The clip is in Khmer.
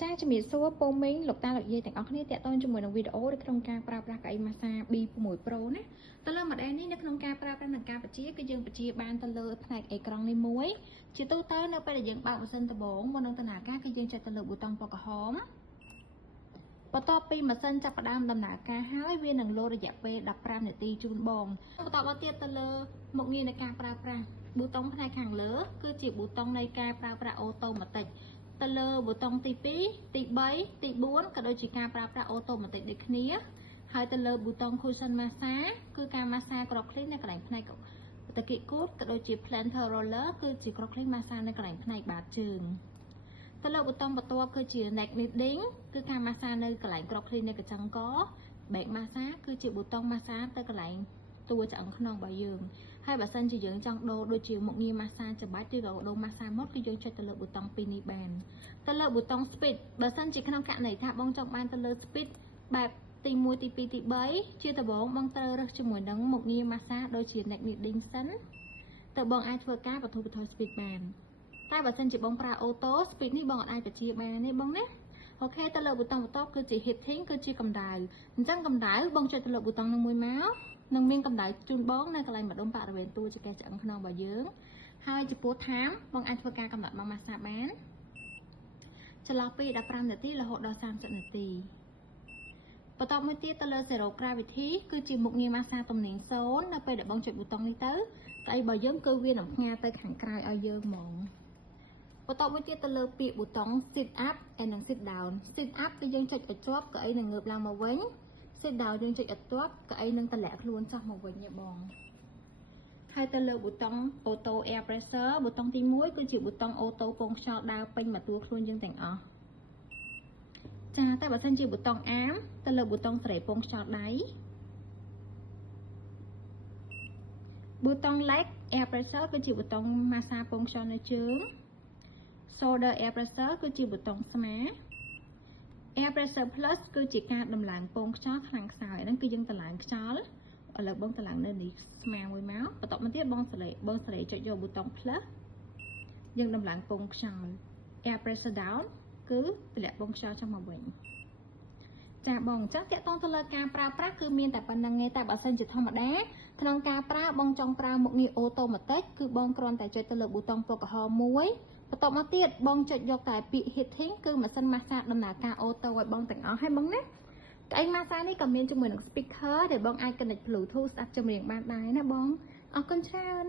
ចាជំរាបសួរពូមីងលោកតាលោកយាយទាំងអស់គ្នាតាក់ទងជាមួយនឹងវីដេអូនៅក្នុងការប្រើប្រាស់កៅអីម៉ាស្សា B6 Pro ណាទៅលើ model នេះនៅក្នុងការប្រើប្រាស់នឹងការបញ្ជាគឺយើងបញ្ជាបានទៅលើផ្នែកអេក្រង់នេះមួយជាទូទៅនៅពេលដែលយើងបើកម៉ាស៊ីនដំបូងមុននឹងដំណើរការគឺយើងចុចទៅលើប៊ូតុងពណ៌ក្រហមបន្ទាប់ពីម៉ាស៊ីនចាប់ផ្ដើមដំណើរការហើយវានឹងលោតរយៈពេល15នាទីជូនបងបន្តមកទៀតទៅលើមុខងារនៃការប្រើប្រាស់ប៊ូតុងផ្នែកខាងលើគឺជាប៊ូតុងនៃការប្រើប្រាស់អូតូម៉ាទិកទៅលើប៊ូតុងទី2ទី3ទី4ក៏ដូចជាការប្រើប្រាស់អូតូម៉ាទិកដូចគ្នាហើយទៅលើប៊ូតុង Cushion Massage គឺការម៉ាស្សាក្រកឃ្លីនៅកន្លែងផ្នែកតាគីគូតក៏ដូចជា Plantar Roller គឺជាក្រកឃ្លីម៉ាស្សានៅកន្លែងផ្នែកបាតជើងទៅលើប៊ូតុងបន្ទាប់គឺជា Neck Kneading គឺការម៉ាស្សានៅកន្លែងក្រកឃ្លីនៃកញ្ចឹងក Back Massage គឺជាប៊ូតុងម៉ាស្សាទៅកន្លែងតួឆ្អឹងខ្នងរបស់យើងហើយបើសិនជាយើងចង់ដូរដូចជាមុខងារម៉ាស្សាច្របាច់ឬក៏ដូរម៉ាស្សាមុតគឺយើងចុចទៅលើប៊ូតុងពីរនេះបានទៅលើប៊ូតុង Speed បើសិនជាក្នុងករណីថាបងចង់បានទៅលើ Speed បែបទី1ទី2ទី3ជាដំបូងបងត្រូវរើសជាមួយនឹងមុខងារម៉ាស្សាដូចជា Neck Kneading សិនទៅបងអាចធ្វើការបន្ធូរបន្ថយ Speed បានតែបើសិនជាបងប្រើអូតូ Speed នេះបងអាចបញ្ជាបានទេបងណាអូខេទៅលើប៊ូតុងបន្ទាប់គឺជា Heating គឺជាកម្ដៅអញ្ចឹងកម្ដៅបងចុចទៅលើប៊ូតុងនឹងមួយមកនឹងមានកម្ដៅជូនបងនៅកន្លែងម្ដុំបរិវេណតួចង្កេះឆ្អឹងខ្នងរបស់យើងហើយចំពោះ time បងអាចធ្វើការកំណត់ម៉ោងម៉ាស្សាបានចន្លោះពី15នាទីរហូតដល់30នាទីបន្ទាប់មួយទៀតទៅលើ Zero Gravity គឺជាមុខងារម៉ាស្សាទំនាញ0នៅពេលដែលបងចុចប៊ូតុងនេះទៅស្អីរបស់យើងគឺវានឹងផ្ងាទៅខាងក្រៅឲ្យយើងហ្មងបន្ទាប់មួយទៀតទៅលើពាក្យប៊ូតុង Sit Up និង Sit Down Sit Up គឺយើងចុចឲ្យជាប់កៅអីនឹងងើបឡើងមកវិញSit Down យើងចុចឲ្យទាត់កៅអីនឹងតម្លាក់ខ្លួនចុះមកវិញទេបងហើយទៅលើប៊ូតុង Auto Air Pressure ប៊ូតុងទី1គឺជាប៊ូតុងអូតូពងខ្យល់ដើរពេញមកតួខ្លួនយើងទាំងអស់ចាតែបើសិនជាប៊ូតុង Arm ទៅលើប៊ូតុងស្រេពងខ្យល់ដៃប៊ូតុង Leg Air Pressure គឺជាប៊ូតុងម៉ាស្សាពងខ្យល់នៅជើង Shoulder Air Pressure គឺជាប៊ូតុងស្មា Air Pressure Plus គឺជាការដំឡើងពងខ្យល់ខ្លាំងខ្សោយហ្នឹងគឺយើងតម្លើងខ្យល់ឥឡូវបងតម្លើងនៅនេះស្មាមួយមកបន្ទាប់មកទៀតបងសលេចុចយកប៊ូតុង Plus យើងដំឡើងពងខ្យល់ Air Pressure Down គឺតម្លាក់ពងខ្យល់ចុះមកវិញចាបងអញ្ចឹងតាក់ទងទៅលើការប្រើប្រាស់គឺមានតែប៉ុណ្្នឹងឯងតែបើសិនជាធម្មតាក្នុងការប្រើបងចង់ប្រើមុខងារអូតូម៉ាទិកគឺបងគ្រាន់តែចុចទៅលើប៊ូតុងពណ៌ក្រហមមួយបន្ទាប់មកទៀតបងចុចយកតែពាក្យ Heating គឺម៉ាស៊ីនម៉ាស្សាដំណើរការអូតូឲ្យបងទាំងអស់ហើយបងណាកៅអីម៉ាស្សានេះក៏មានជាមួយនឹង speaker ដែលបងអាច connect Bluetooth ស្ដាប់ចម្រៀងបានដែរណាបងអរគុណច្រើន